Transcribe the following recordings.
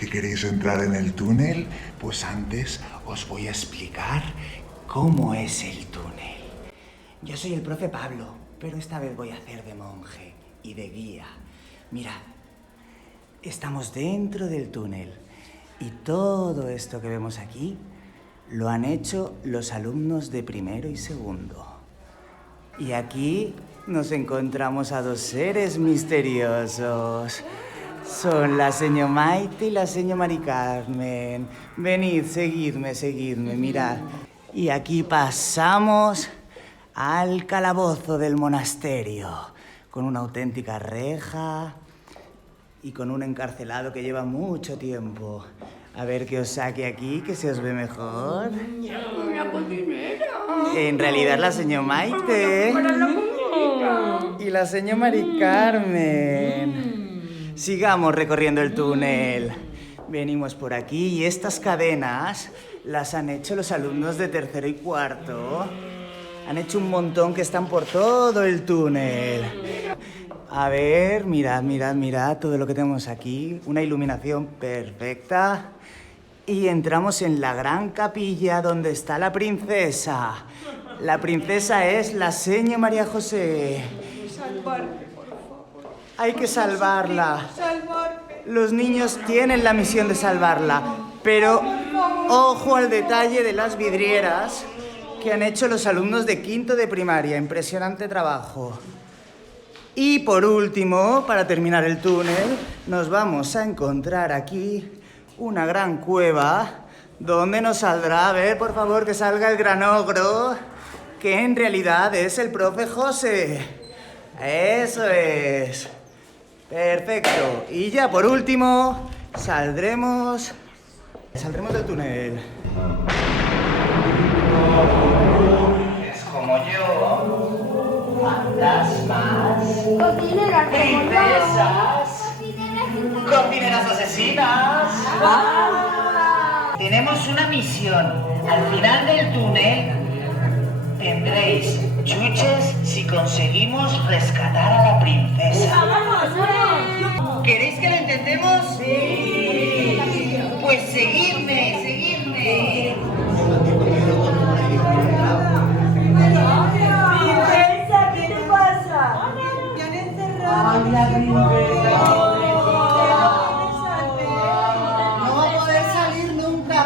¿Que queréis entrar en el túnel? Pues antes os voy a explicar cómo es el túnel. Yo soy el profe Pablo, pero esta vez voy a hacer de monje y de guía. Mirad, estamos dentro del túnel y todo esto que vemos aquí lo han hecho los alumnos de primero y segundo. Y aquí nos encontramos a dos seres misteriosos. Son la señor Maite y la señor Mari Carmen. Venid, seguidme, mirad. Y aquí pasamos al calabozo del monasterio, con una auténtica reja y con un encarcelado que lleva mucho tiempo. A ver que os saque aquí, que se os ve mejor. Una cocinera. En realidad la señor Maite. Y la señor Mari Carmen. Sigamos recorriendo el túnel. Venimos por aquí y estas cadenas las han hecho los alumnos de tercero y cuarto. Han hecho un montón que están por todo el túnel. A ver, mirad todo lo que tenemos aquí. Una iluminación perfecta. Y entramos en la gran capilla donde está la princesa. La princesa es la señora María José. Salvarme, por favor. Hay que salvarla. Salvarme. Los niños tienen la misión de salvarla, pero ojo al detalle de las vidrieras que han hecho los alumnos de quinto de primaria. Impresionante trabajo. Y por último, para terminar el túnel, nos vamos a encontrar aquí una gran cueva donde nos saldrá, a ver, por favor, que salga el gran ogro, que en realidad es el profe José. Eso es. Perfecto. Y ya por último, saldremos del túnel. Es como yo, fantasmas, princesas, cocineras asesinas. Tenemos una misión. Al final del túnel tendréis chuches si conseguimos rescatar a la princesa. ¿Queréis que lo intentemos? Sí. Pues seguidme. Princesa, ¿qué te pasa? Me han encerrado. Ay, la princesa. No va a poder salir nunca,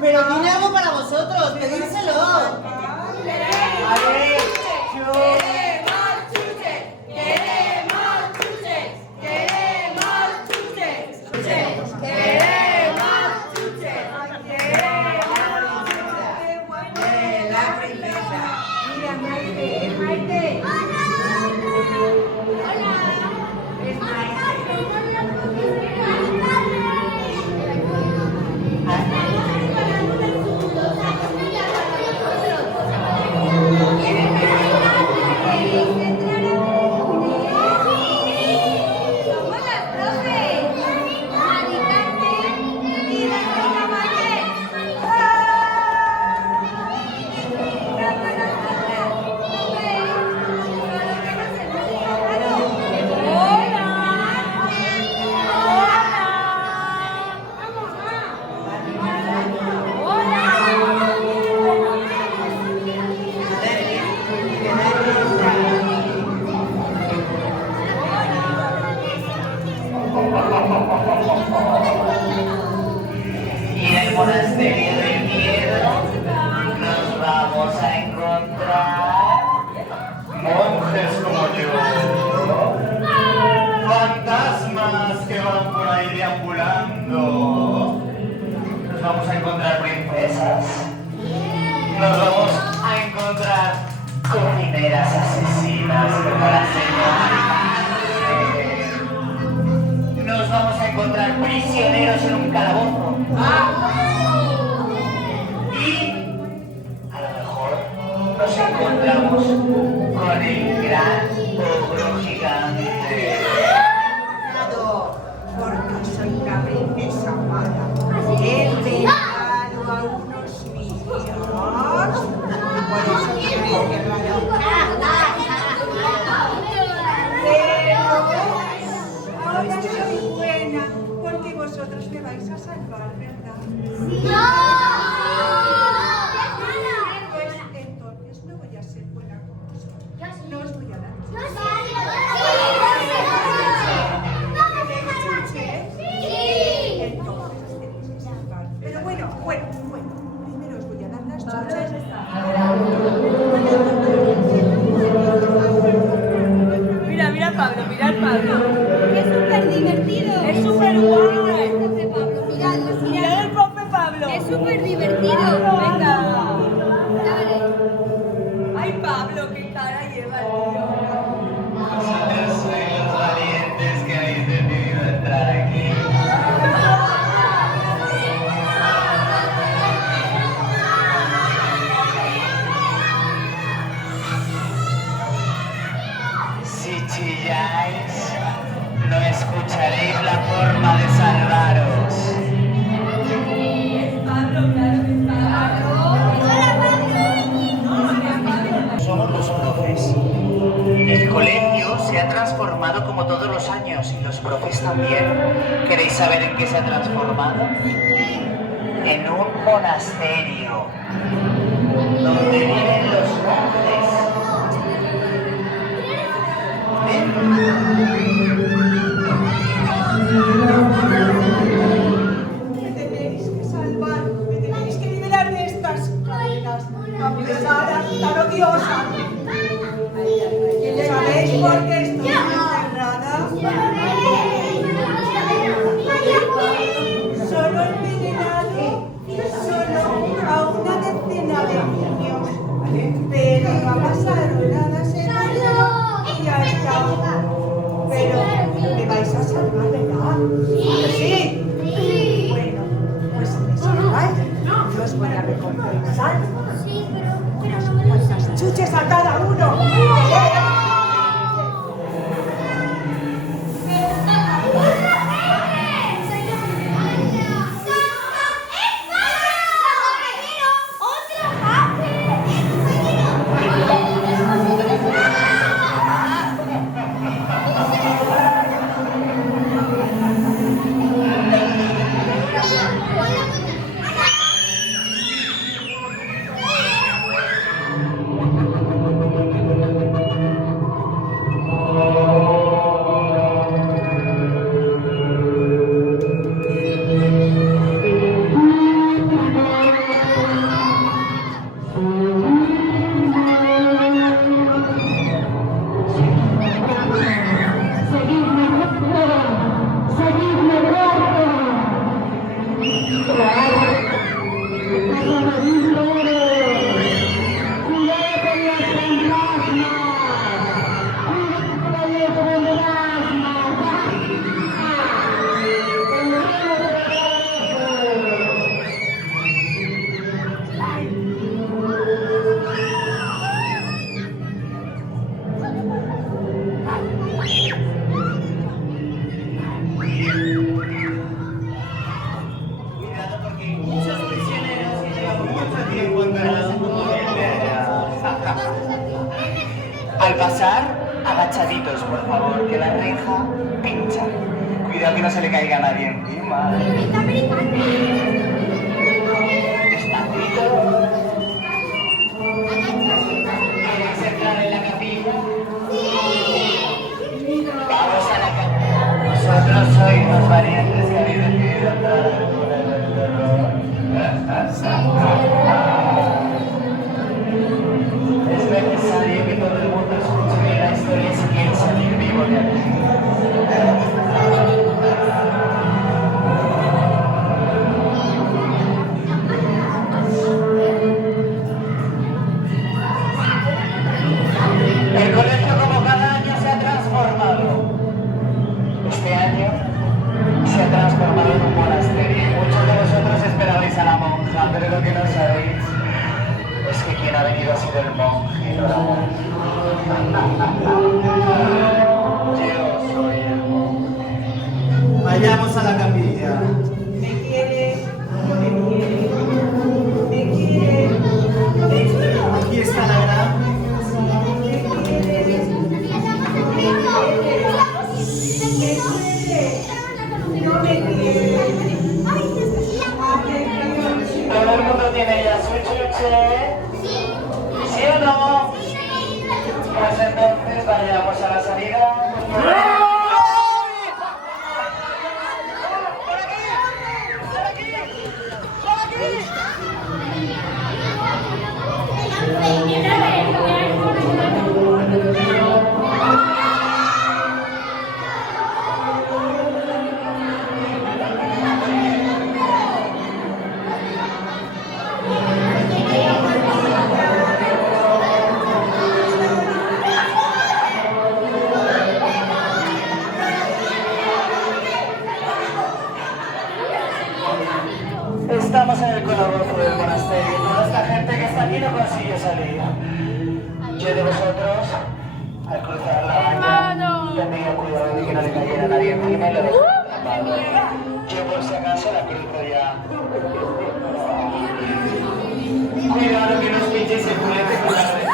pero tiene algo para vosotros, pedírselo. A ver, yo... Y en el monasterio del miedo nos vamos a encontrar monjes como yo, fantasmas que van por ahí deambulando, nos vamos a encontrar princesas, nos vamos a encontrar cocineras asesinas como la señora. Nos vamos a encontrar prisioneros en un calabozo. Y a lo mejor nos encontramos con el gran ogro gigante. Porque soy una princesa mala. He pegado a unos niños. Por eso quiero que ahora soy buena, porque vosotros vosotros me vais a salvar, ¿verdad? Pues entonces no voy a ser buena con vosotros. No os voy a dar entonces tenéis que salvar. Pero bueno, primero os voy a dar las chuches. Mira Pablo, mirad Pablo. Es súper divertido. Es súper guay. Mirad el profe Pablo. Es súper divertido. Venga. Dale. Ay Pablo, qué cara lleva el tío. Vosotros sois los valientes que habéis decidido entrar aquí. Si chilláis, no escucharéis la forma de salvaros. Pablo, claro que es Pablo. Somos los profes. El colegio se ha transformado como todos los años y los profes también. ¿Queréis saber en qué se ha transformado? En un monasterio, donde viven los monjes. Me tenéis que salvar, me tenéis que liberar de estas cadenas tan pesadas, tan odiosas. ¿Sabéis por qué estoy encerrada? Solo envenenado, solo a una decena de niños. Pero no ha pasado nada, seguro, y ya está. Pero me vais a salvar, ¿verdad? Sí. Bueno, pues si me salváis, yo os voy a recompensar. Las chuches a cada uno. Al pasar, agachaditos, por favor, que la reja pincha. Cuidado que no se le caiga a nadie encima. Despacito. ¿Queréis entrar en la capilla? Vamos a la capilla. Vosotros sois los valientes que habéis decidido entrar en el túnel del terror. Es necesario que todo el mundo escuche bien la historia si quiere salir vivo de aquí. El colegio, como cada año, se ha transformado. Este año se ha tiene ya su chuche? ¿Sí o no? Pues entonces vayamos a la salida. Estamos en el calabozo del monasterio y toda esta gente que está aquí no consigue salir. Yo de vosotros, al cruzar la valla, tendría cuidado de que no le cayera nadie encima y lo dejé atrapado. Yo por si acaso la cruzo ya. Cuidado que nos pinches el culete con la red.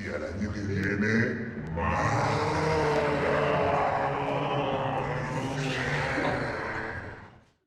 Y al año que viene